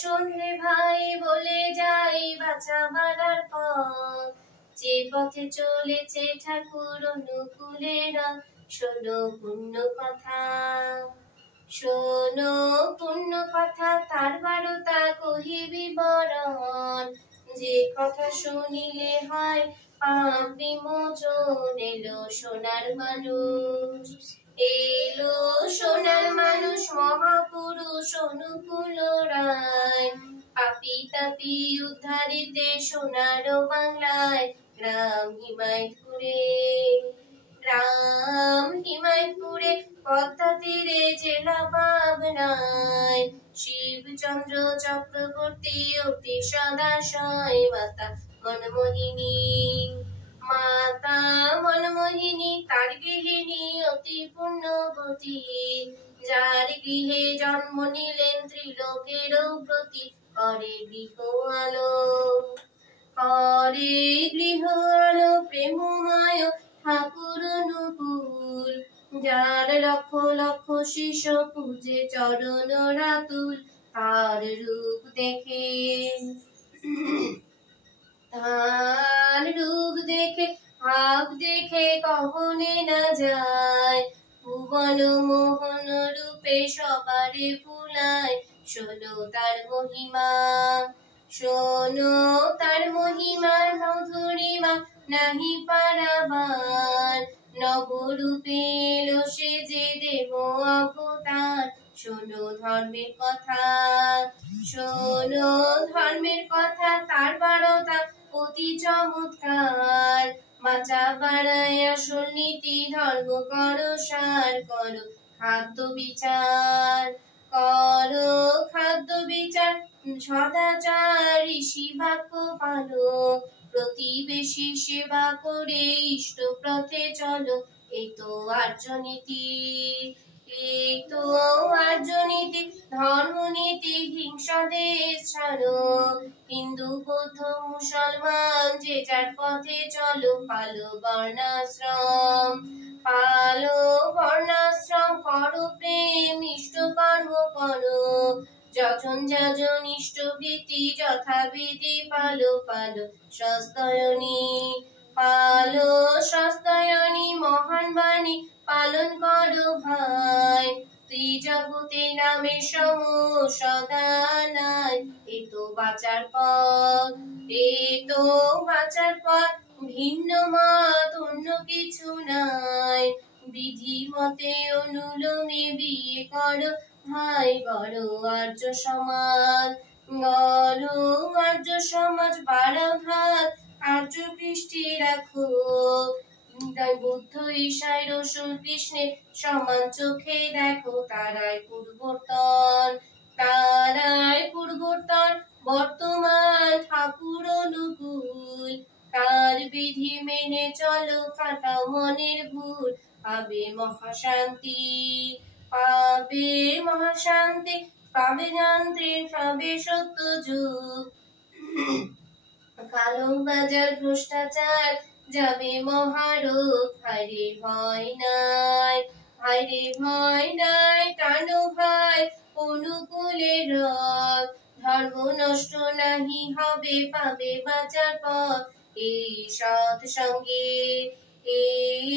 শোন রে ভাই বলে যাই বাঁচাবার পথ, যে পথে চলেছে ঠাকুর অনুকূলেরা, শোনো পুণ্য কথা। শোনো পুণ্য কথা তার বারতা কহি বিবরণ, যে কথা শুনিলে হয় পাপ বিমোচন। এলো সোনার মানুষ, এলো সোনার মানুষ, মহাপুরুষ অনুকূল রায়। পাপি তাপি উদ্ধারিতে সোনার বাংলায়, গ্রাম হিমায়তপুরে, গ্রাম হিমায়তপুরে, পদ্মা তীরে জেলা পাবনায়। শিবচন্দ্র চক্রবর্তী অতি সদাশয়, মাতা মনমোহিনী, মাতা মনমোহিনী তার গৃহিণী অতি পুণ্যবতী। যার গৃহে জন্ম নিলেন ত্রিলোকেরও প্রতি, করে গৃহ আলো, করে গৃহ আলো প্রেমময় ঠাকুর অনুকূল। যার লক্ষ লক্ষ শিষ্য পূজে চরণ রাতুল, তার রূপ দেখে, তার রূপ দেখে ভাব দেখে কখনে না যায়। ভুবন মোহন রূপে সবারে ভুলায়, শোনো তার মহিমা, শোনো তার মহিমার মধুরিমা নাহি পারাবার। নবরূপে এলো সে যে দেব অবতার, শোনো ধর্মের কথা, শোনো ধর্মের কথা তার বারতা অতি চমৎকার। বাঁচাবার আসল নীতি ধর্ম করো সার, করো খাদ্য বিচার, করো খাদ্য বিচার, সদাচার ঋষি বাক্য পালো। প্রতিবেশী সেবা করে ইষ্ট পথে চলো, এই তো আর্য নীতি, এই তো আর্য নীতি। ধর্মনীতি হিংসা দেশ ছাড়ো, হিন্দু বৌদ্ধ মুসলমান যে যার পথে চলো। পালো বর্ণাশ্রম, পালো বর্ণাশ্রম, করো প্রেম ইষ্ট কর্ম করো। যজন যাজন ইষ্টভীতি যথাবিধি পালো, পালো সস্তায়নী, পালো সস্তায়নী। মহান বাণী পালন করো ভাই, ত্রিজগতে নামে সম সদা নাই। এ তো বাঁচার পথ, এ তো বাঁচার পথ, ভিন্ন মত অন্য কিছু নাই। বিধি মতে অনুলোমে বিয়ে করো ভাই, গড় আর্য সমাজ, গড় আর্য সমাজ। বাড়াও হাত আর্য কৃষ্টি রাখো, বুদ্ধ ঈশায় রসুল কৃষ্ণের সমান চোখে দেখো। তারাই পূর্বতন, তারাই পূর্বতন, বর্তমান ঠাকুর অনুকূল। তার বিধি মেনে চলো, কাটাও মনের ভুল, পাবে মহাশান্তি, পাবে মহাশান্তি। পাবে যন্ত্রের, পাবে সত্য যুগ। কালো বাজার ভ্রষ্টাচার যাবে মহারোগ, হায়রে ভয় নাই, হায়রে ভয় নাই। টানো ভাই অনুকূলের রথ, ধর্ম নষ্ট নাহি হবে, পাবে বাঁচার পথ। এই সৎ সঙ্গে, এই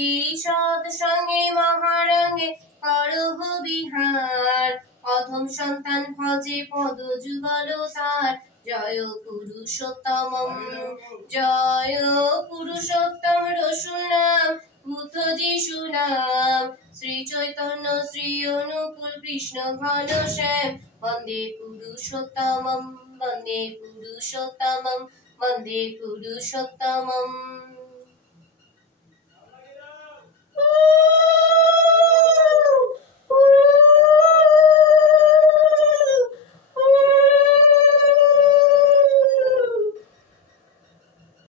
সৎ সঙ্গে মহারঙ্গে করহ বিহার। অধম সন্তান ভজে পদ যুগল তার, জয় পুরুষোত্তম, জয় পুরুষোত্তম। রসুল নাম বুদ্ধ যিশু নাম, শ্রী চৈতন্য শ্রী অনুকূল কৃষ্ণ ঘন শ্যাম। বন্দে পুরুষোত্তমম, বন্দে পুরুষোত্তমম, বন্দে পুরুষোত্তমম।